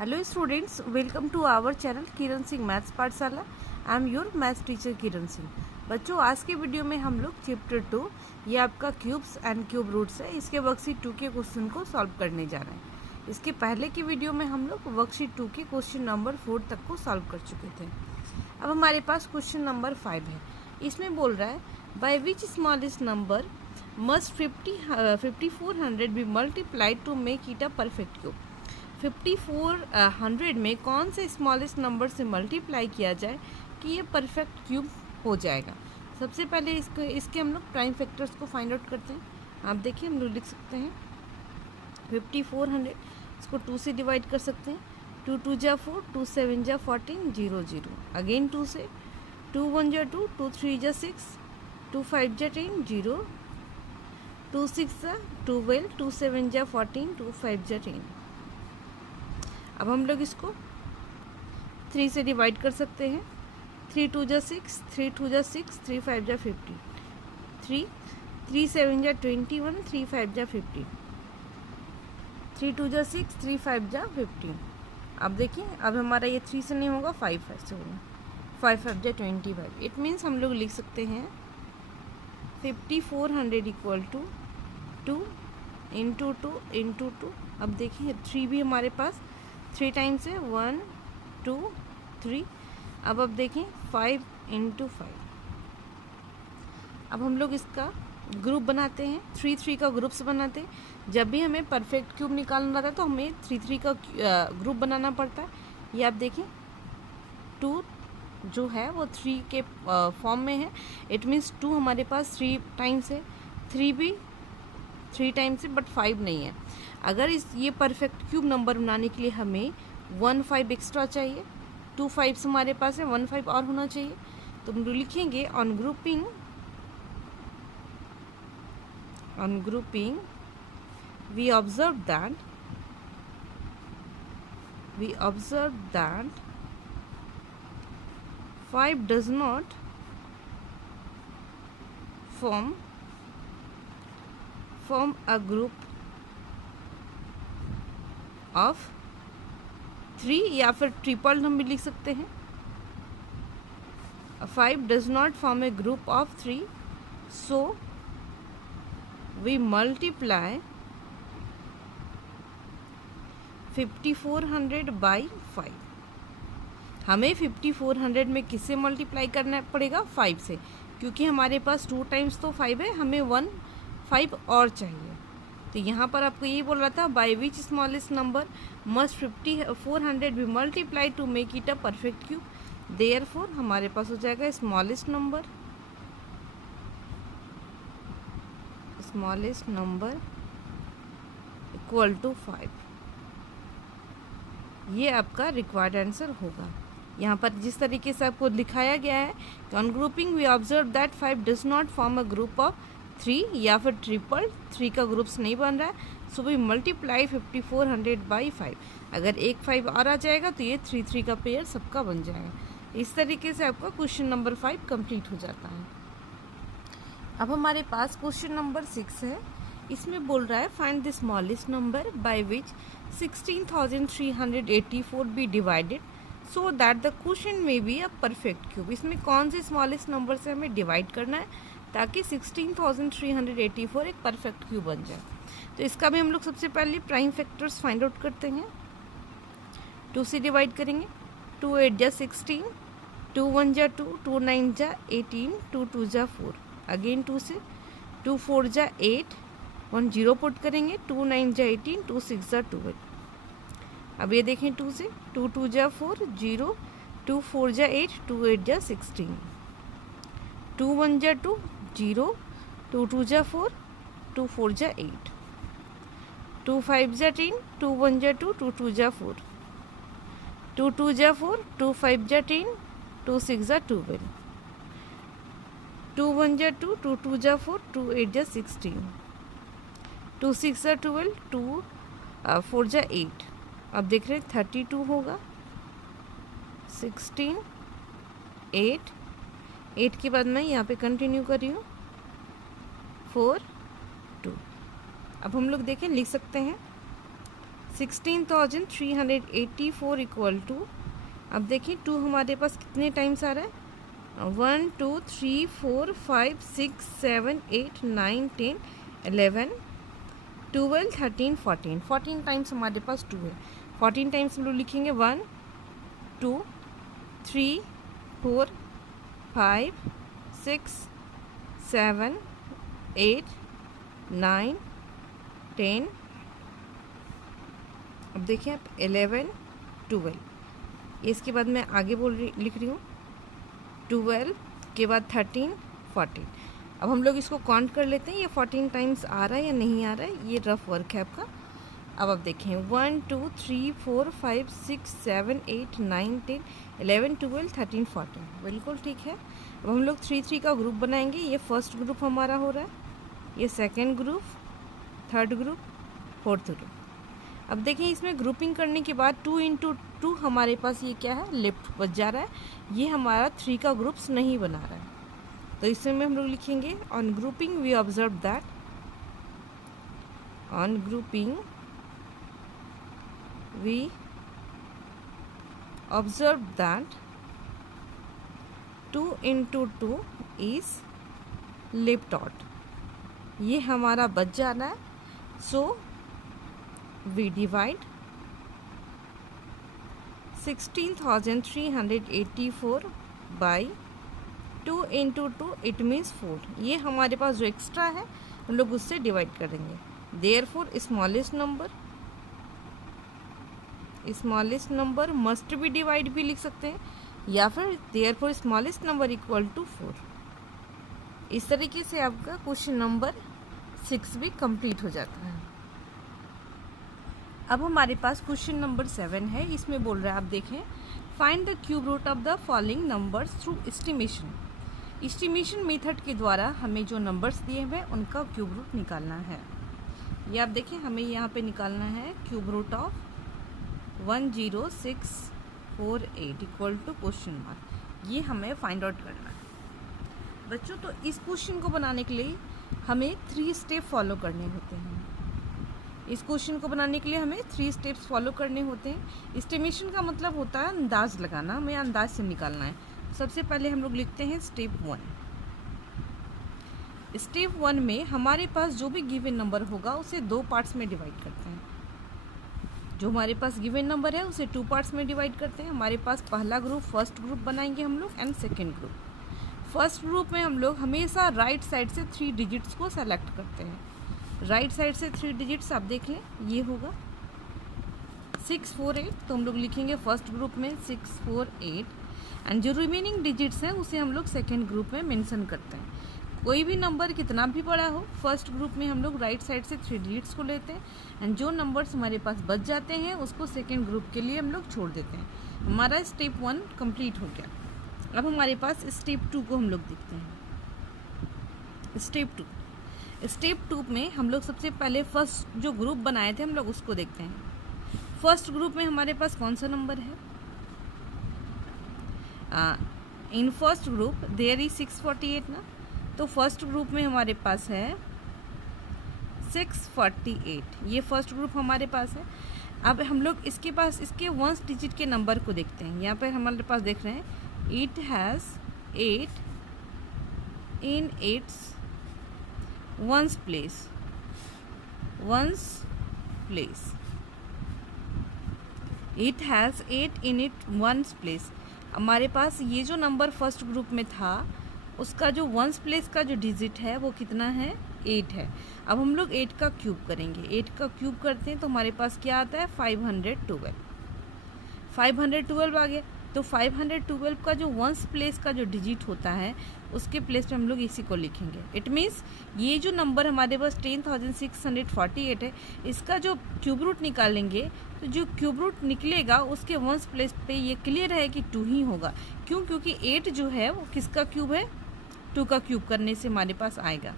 Hello students, welcome to our channel Kiran Singh maths पाठशाला। I am your maths teacher Kiran Singh. बच्चों, आज के वीडियो में हम लोग चैप्टर 2 ये आपका क्यूब्स एंड क्यूब रूट्स है, इसके वर्कशीट 2 के क्वेश्चन को सॉल्व करने जा रहे हैं। इसके पहले की वीडियो में हम लोग वर्कशीट 2 के क्वेश्चन नंबर 4 तक को सॉल्व कर चुके थे। अब हमारे पास क्वेश्चन नंबर 5 है। इसमें बोल रहा है by which smallest number must 5400 be multiplied to make it a perfect cube. 5400 में कौन से स्मॉलेस्ट नंबर से मल्टीप्लाई किया जाए कि ये परफेक्ट क्यूब हो जाएगा। सबसे पहले इसके हम लोग प्राइम फैक्टर्स को फाइंड आउट करते हैं। आप देखिए, हम लोग लिख सकते हैं 5400, इसको 2 से डिवाइड कर सकते हैं। 2 2 जा 4, 2 7 जा 14, 0 0 अगेन 2 से, 2 1 जा 2, 2 3 जा 6, 2 5 जा 10, 0, 2 6 जा 12, 2 7 जा 14, 2 5 जा 10। अब हम लोग इसको 3 से डिवाइड कर सकते हैं। 3 2 जा 6, 3 2 जा 6, 3 5 जा 50, 3 7 जा 21, 3 5 जा 50, 3 2 जा 6, 3 5 जा 15। अब देखिए, अब हमारा ये 3 से नहीं होगा, 5 से होगा। 5 5 जा 25। इट मीन्स हम लोग लिख सकते हैं 5400 इक्वल टू 2 इंटू 2 इंटू 2। अब देखिए 3 भी हमारे पास 3 टाइम्स है, 1 2 3। अब देखें 5 इंटू 5। अब हम लोग इसका ग्रुप बनाते हैं, 3 3 का ग्रुप्स बनाते हैं। जब भी हमें परफेक्ट क्यूब निकालना रहता है तो हमें 3 3 का ग्रुप बनाना पड़ता है। ये आप देखें 2 जो है वो 3 के फॉर्म में है। इट मीन्स 2 हमारे पास 3 टाइम्स है, 3 भी 3 टाइम्स है, बट 5 नहीं है। अगर ये परफेक्ट क्यूब नंबर बनाने के लिए हमें 1 5 एक्स्ट्रा चाहिए। 2 5 हमारे पास है, 1 5 और होना चाहिए। तो हम लिखेंगे on grouping we observed that 5 does not form a group of 3, या फिर ट्रिपल हम भी लिख सकते हैं। 5 does not form a group of 3, so we multiply 5400 by 5। हमें 5400 में किससे मल्टीप्लाई करना पड़ेगा? 5 से, क्योंकि हमारे पास 2 टाइम्स तो 5 है, हमें 1 5 और चाहिए। तो यहाँ पर आपको यही बोल रहा था by which smallest number must 5400 be multiply to make it a perfect cube. Therefore हमारे पास हो जाएगा स्मॉलेस्ट नंबर इक्वल टू 5। ये आपका रिक्वायर्ड आंसर होगा। यहाँ पर जिस तरीके से आपको दिखाया गया है कि on grouping we observe that 5 does not form a group of 3, या फिर ट्रिपल 3 का ग्रुप्स नहीं बन रहा है। So we multiply 5400 by 5। अगर एक 5 और आ जाएगा तो ये 3 3 का पेयर सबका बन जाएगा। इस तरीके से आपका क्वेश्चन नंबर 5 कंप्लीट हो जाता है। अब हमारे पास क्वेश्चन नंबर 6 है। इसमें बोल रहा है find the smallest number by which 16384 be divided so that the question may be a perfect cube. इसमें कौन से स्मॉलेस्ट नंबर से हमें डिवाइड करना है ताकि 16384 एक परफेक्ट क्यूब बन जाए। तो इसका भी हम लोग सबसे पहले प्राइम फैक्टर्स फाइंड आउट करते हैं। 2 से डिवाइड करेंगे, 2 8 जा 16, 2 1 जा 2, 2 9 जा 18, 2 2 जा 4 अगेन 2 से, 2 4 जा 8, 1 0 पुट करेंगे, 2 9 जा 18, 2 6 जा 12। अब ये देखें 2 से, 2 2 जा 4 0, 2 4 जा 8, 2 8 जा 16, 2 1 जा 2 0, 2 2 जा 4, 2 4 जा 8, 2 5 जा 10, 2 1 जा 2, 2 2 जा 4, 2 2 जा 4, 2 5 जा 10, 2 6 जा 12, 2 1 जा 2, 2 2 जा 4, 2 8 जा 16, 2 6 जा 12, 2 4 जा 8। अब देख रहे हैं 32 होगा, 16 8 के बाद मैं यहाँ पे कंटिन्यू कर रही हूँ 4 2। अब हम लोग देखें, लिख सकते हैं 16,384 इक्वल टू, अब देखिए 2 हमारे पास कितने टाइम्स आ रहा है, 1 2 3 4 5 6 7 8 9 10 11 12 13 14, 14 टाइम्स हमारे पास 2 है। 14 टाइम्स हम लोग लिखेंगे 1 2 3 4 5 6 7 8 9 10, अब देखिए आप 11 12, इसके बाद मैं आगे लिख रही हूँ 12 के बाद 13 14। अब हम लोग इसको काउंट कर लेते हैं, ये 14 टाइम्स आ रहा है या नहीं आ रहा है, ये रफ वर्क है आपका। अब आप देखें 1 2 3 4 5 6 7 8 9 10 11 12 13 14, बिल्कुल ठीक है। अब हम लोग 3 3 का ग्रुप बनाएंगे, ये फर्स्ट ग्रुप हमारा हो रहा है, ये second group, third group, fourth group. अब देखें इसमें ग्रुपिंग करने के बाद 2 इंटू 2 हमारे पास ये क्या है, लेफ्ट बच जा रहा है, ये हमारा 3 का ग्रुप्स नहीं बना रहा है। तो इसमें हम लोग लिखेंगे on grouping we observe that, on grouping we observe that 2 into 2 is left out, ये हमारा बच जा रहा है। सो we divide 16,384 by 2 into 2, it means 4, ये हमारे पास जो एक्स्ट्रा है हम लोग उससे डिवाइड करेंगे। therefore smallest number must be divide भी लिख सकते हैं, या फिर therefore smallest number equal to 4। इस तरीके से आपका क्वेश्चन नंबर 6 भी कंप्लीट हो जाता है। अब हमारे पास क्वेश्चन नंबर 7 है, इसमें बोल रहा है, आप देखें find the cube root of the following numbers through estimation. Estimation method के द्वारा हमें जो नंबर्स दिए हुए उनका क्यूब रूट निकालना है। ये आप देखें हमें यहाँ पे निकालना है cube root of 10648 equal to question mark, ये हमें फाइंड आउट करना है बच्चों। तो इस क्वेश्चन को बनाने के लिए हमें 3 स्टेप फॉलो करने होते हैं। इस क्वेश्चन को बनाने के लिए हमें 3 स्टेप्स फॉलो करने होते हैं। एस्टिमेशन का मतलब होता है अंदाज लगाना, हमें अंदाज से निकालना है। सबसे पहले हम लोग लिखते हैं स्टेप 1। स्टेप 1 में हमारे पास जो भी गिवन नंबर होगा उसे 2 पार्ट्स में डिवाइड करते हैं। जो हमारे पास गिवन नंबर है उसे 2 पार्ट्स में डिवाइड करते हैं। हमारे पास पहला ग्रुप फर्स्ट ग्रुप बनाएंगे हम लोग and second group. First group में हम लोग हमेशा राइट साइड से 3 डिजिट्स को सेलेक्ट करते हैं। राइट साइड से 3 डिजिट्स आप देख लें, ये होगा 648, तो हम लोग लिखेंगे फर्स्ट ग्रुप में 648 एंड जो रिमेनिंग डिजिट्स हैं उसे हम लोग सेकेंड ग्रुप में मेंशन करते हैं। कोई भी नंबर कितना भी बड़ा हो, फर्स्ट ग्रुप में हम लोग राइट साइड से 3 डिजिट्स को लेते हैं एंड जो नंबर्स हमारे पास बच जाते हैं उसको सेकेंड ग्रुप के लिए हम लोग छोड़ देते हैं। हमारा स्टेप 1 कंप्लीट हो गया। अब हमारे पास स्टेप 2 को हम लोग देखते हैं। स्टेप 2 में हम लोग सबसे पहले फर्स्ट जो ग्रुप बनाए थे हम लोग उसको देखते हैं। फर्स्ट ग्रुप में हमारे पास कौन सा नंबर है, in first group there is 648 ना, तो फर्स्ट ग्रुप में हमारे पास है 648, ये फर्स्ट ग्रुप हमारे पास है। अब हम लोग इसके पास इसके 1 डिजिट के नंबर को देखते हैं। यहाँ पर हमारे पास देख रहे हैं it has 8 in its ones place. It has 8 in it ones place. हमारे पास ये जो नंबर फर्स्ट ग्रुप में था उसका जो वंस प्लेस का जो डिजिट है वो कितना है, 8 है। अब हम लोग 8 का क्यूब करेंगे। 8 का क्यूब करते हैं तो हमारे पास क्या आता है 512 आ गया। तो 512 का जो वंस प्लेस का जो डिजिट होता है उसके प्लेस पे हम लोग इसी को लिखेंगे। इट मीन्स ये जो नंबर हमारे पास 10,648 है, इसका जो क्यूब रूट निकालेंगे तो जो क्यूब रूट निकलेगा उसके वंस प्लेस पे ये क्लियर है कि 2 ही होगा। क्यों? क्योंकि 8 जो है वो किसका क्यूब है, 2 का क्यूब करने से हमारे पास आएगा।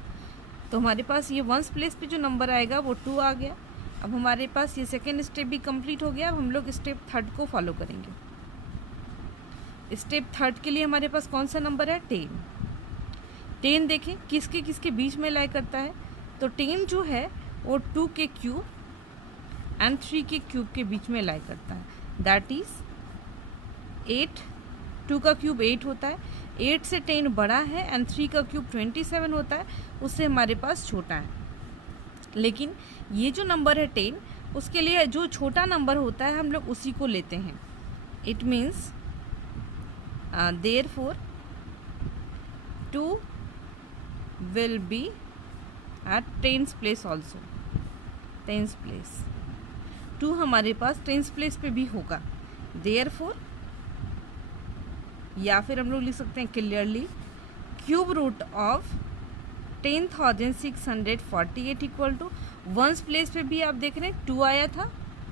तो हमारे पास ये वंस प्लेस पे जो नंबर आएगा वो 2 आ गया। अब हमारे पास ये सेकेंड स्टेप भी कंप्लीट हो गया। अब हम लोग स्टेप 3 को फॉलो करेंगे। स्टेप 3 के लिए हमारे पास कौन सा नंबर है, 10। 10 देखें किसके किसके बीच में लाई करता है, तो 10 जो है वो 2 के क्यूब एंड 3 के क्यूब के बीच में लाई करता है, दैट इज 8। 2 का क्यूब 8 होता है, 8 से 10 बड़ा है एंड 3 का क्यूब 27 होता है, उससे हमारे पास छोटा है। लेकिन ये जो नंबर है 10, उसके लिए जो छोटा नंबर होता है हम लोग उसी को लेते हैं। It means therefore 2 will be at 10th place also. 10th place 2 हमारे पास 10th प्लेस पे भी होगा। देयरफॉर, या फिर हम लोग लिख सकते हैं clearly, cube root of 10,648 equal to 1st place पे भी आप देख रहे हैं 2 आया था।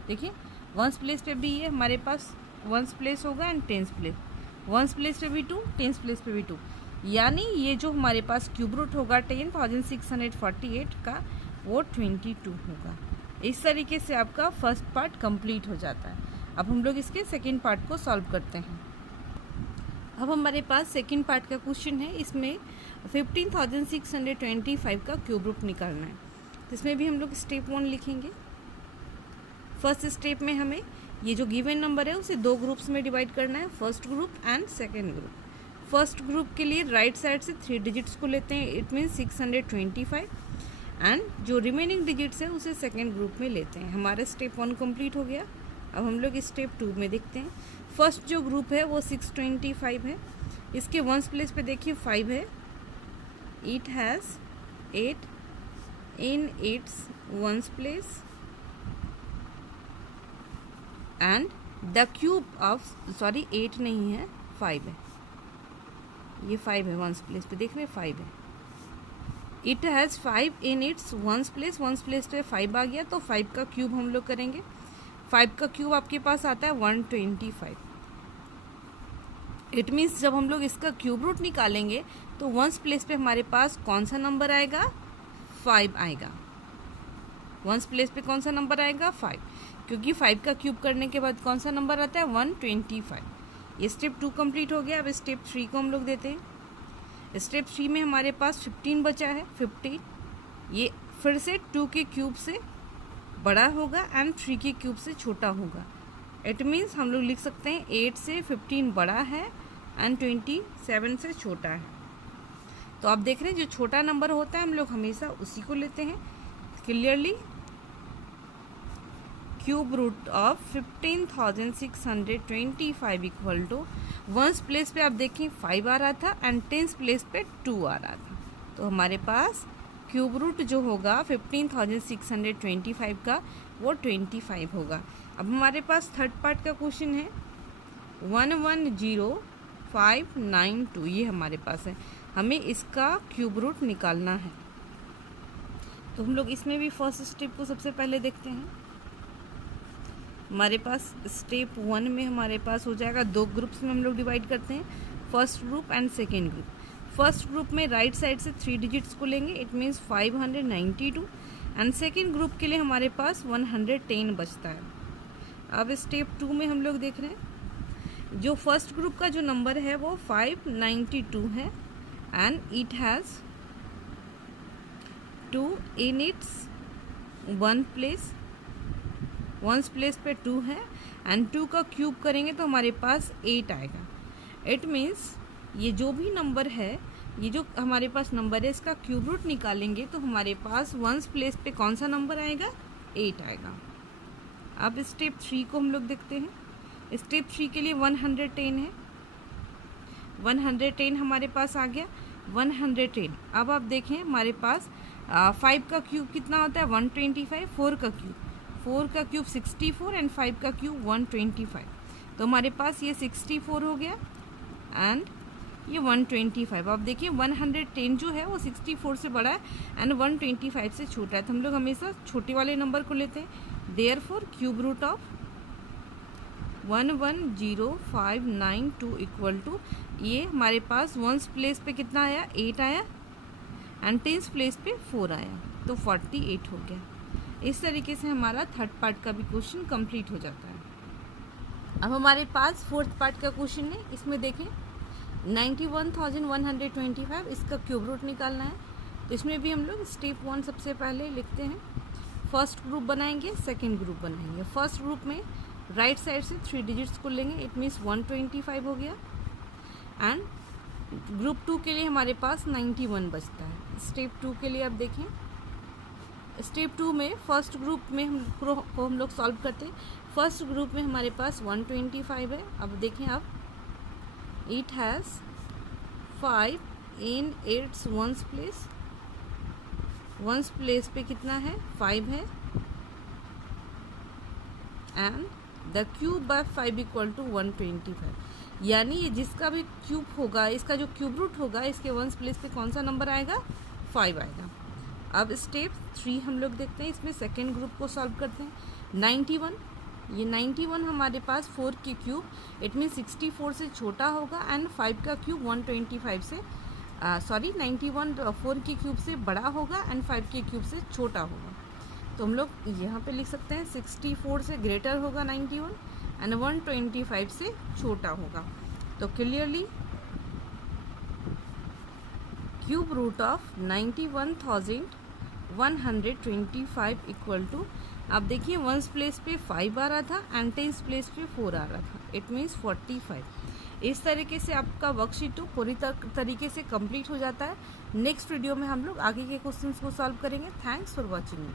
देखिए 1st प्लेस पे भी ये हमारे पास 1st प्लेस होगा and 10th place, 1st place पे भी 2, 10th प्लेस पे भी 2, यानी ये जो हमारे पास क्यूब रूट होगा 10,648 का वो 22 होगा। इस तरीके से आपका फर्स्ट पार्ट कंप्लीट हो जाता है। अब हम लोग इसके सेकेंड पार्ट को सॉल्व करते हैं। अब हमारे पास सेकेंड पार्ट का क्वेश्चन है, इसमें 15,625 का क्यूब रूट निकालना है। इसमें भी हम लोग स्टेप 1 लिखेंगे। फर्स्ट स्टेप में हमें ये जो गिवन नंबर है उसे 2 ग्रुप्स में डिवाइड करना है, first group and second group. First group के लिए राइट साइड से 3 डिजिट्स को लेते हैं, इट मीन्स 625, एंड जो रिमेनिंग डिजिट्स है उसे सेकेंड ग्रुप में लेते हैं। हमारा स्टेप 1 कंप्लीट हो गया। अब हम लोग स्टेप 2 में देखते हैं। फर्स्ट जो ग्रुप है वो 625 है, इसके 1st प्लेस पे देखिए 5 है, it has 8 in its 1st place and the cube of 8 नहीं है 5 है, ये 5 है 1st प्लेस पे, देख रहे हैं 5 है। It has 5 in it's 1st place, 1st place पे 5 आ गया, तो 5 का क्यूब हम लोग करेंगे। 5 का क्यूब आपके पास आता है 125। इट मीन्स जब हम लोग इसका क्यूब रूट निकालेंगे तो 1st प्लेस पे हमारे पास कौन सा नंबर आएगा, 5 आएगा। 1st प्लेस पे कौन सा नंबर आएगा, 5, क्योंकि 5 का क्यूब करने के बाद कौन सा नंबर आता है, 125। ये स्टेप 2 कंप्लीट हो गया। अब स्टेप 3 को हम लोग देते हैं। स्टेप 3 में हमारे पास 15 बचा है, 15 ये फिर से 2 के क्यूब से बड़ा होगा एंड 3 के क्यूब से छोटा होगा। इट मीन्स हम लोग लिख सकते हैं 8 से 15 बड़ा है एंड 27 से छोटा है। तो आप देख रहे हैं जो छोटा नंबर होता है हम लोग हमेशा उसी को लेते हैं। Clearly cube root of 15,625 equal to 1st place पे आप देखें 5 आ रहा था एंड 10th प्लेस पे 2 आ रहा था, तो हमारे पास क्यूब रूट जो होगा 15,625 का वो 25 होगा। अब हमारे पास थर्ड पार्ट का क्वेश्चन है 110592, ये हमारे पास है, हमें इसका क्यूब रूट निकालना है। तो हम लोग इसमें भी फर्स्ट स्टेप को सबसे पहले देखते हैं। हमारे पास स्टेप 1 में हमारे पास हो जाएगा 2 ग्रुप्स में हम लोग डिवाइड करते हैं, first group and second group. First group में राइट साइड से 3 डिजिट्स को लेंगे, it means 592, and second group के लिए हमारे पास 110 बचता है। अब स्टेप 2 में हम लोग देख रहे हैं जो फर्स्ट ग्रुप का जो नंबर है वो 592 है and it has 2 in its 1 place, 1st place पे 2 है एंड 2 का क्यूब करेंगे तो हमारे पास 8 आएगा। इट मीन्स ये जो भी नंबर है, ये जो हमारे पास नंबर है, इसका क्यूब रूट निकालेंगे तो हमारे पास 1st प्लेस पे कौन सा नंबर आएगा, 8 आएगा। अब स्टेप 3 को हम लोग देखते हैं। स्टेप 3 के लिए 110 है, 110 हमारे पास आ गया, 110। अब आप देखें हमारे पास 5 का क्यूब कितना होता है, 125, 4 का क्यूब 64 एंड 5 का क्यूब 125, तो हमारे पास ये 64 हो गया एंड ये 125। आप देखिए 110 जो है वो 64 से बड़ा है एंड 125 से छोटा है, तो हम लोग हमेशा छोटे वाले नंबर को लेते हैं। Therefore cube root of 110592 equal to, ये हमारे पास 1st प्लेस पे कितना आया, 8 आया एंड 10th प्लेस पे 4 आया, तो 48 हो गया। इस तरीके से हमारा थर्ड पार्ट का भी क्वेश्चन कंप्लीट हो जाता है। अब हमारे पास फोर्थ पार्ट का क्वेश्चन है, इसमें देखें 91,125 इसका क्यूब रूट निकालना है। तो इसमें भी हम लोग स्टेप 1 सबसे पहले लिखते हैं। फर्स्ट ग्रुप बनाएंगे, सेकेंड ग्रुप बनाएंगे। फर्स्ट ग्रुप में राइट साइड से 3 डिजिट्स को लेंगे, इट मीन्स 125 हो गया। एंड ग्रुप 2 के लिए हमारे पास 91 बचता है। स्टेप 2 के लिए आप देखें, स्टेप 2 में फर्स्ट ग्रुप में हम लोग सॉल्व करते हैं। फर्स्ट ग्रुप में हमारे पास 125 है। अब देखें आप, it has 5 in its ones place. Ones place पे कितना है, 5 है। And the cube by 5 equal to 125, यानी ये जिसका भी क्यूब होगा, इसका जो क्यूब रूट होगा, इसके वंस प्लेस पे कौन सा नंबर आएगा, 5 आएगा। अब स्टेप 3 हम लोग देखते हैं, इसमें सेकेंड ग्रुप को सॉल्व करते हैं। 91, ये 91 हमारे पास 4 के क्यूब, इट मीन 64 से छोटा होगा। एंड 5 का क्यूब 125 से 91 4 के क्यूब से बड़ा होगा एंड 5 के क्यूब से छोटा होगा। तो हम लोग यहाँ पे लिख सकते हैं 64 से ग्रेटर होगा 91 एंड 125 से छोटा होगा। तो clearly cube root of 91,125 equal to, आप देखिए वंस प्लेस पे 5 आ रहा था एंड टेंस प्लेस पे 4 आ रहा था, इट मीन्स 45। इस तरीके से आपका वर्कशीट तो पूरी तरीके से कंप्लीट हो जाता है। नेक्स्ट वीडियो में हम लोग आगे के क्वेश्चंस को सॉल्व करेंगे। Thanks for watching.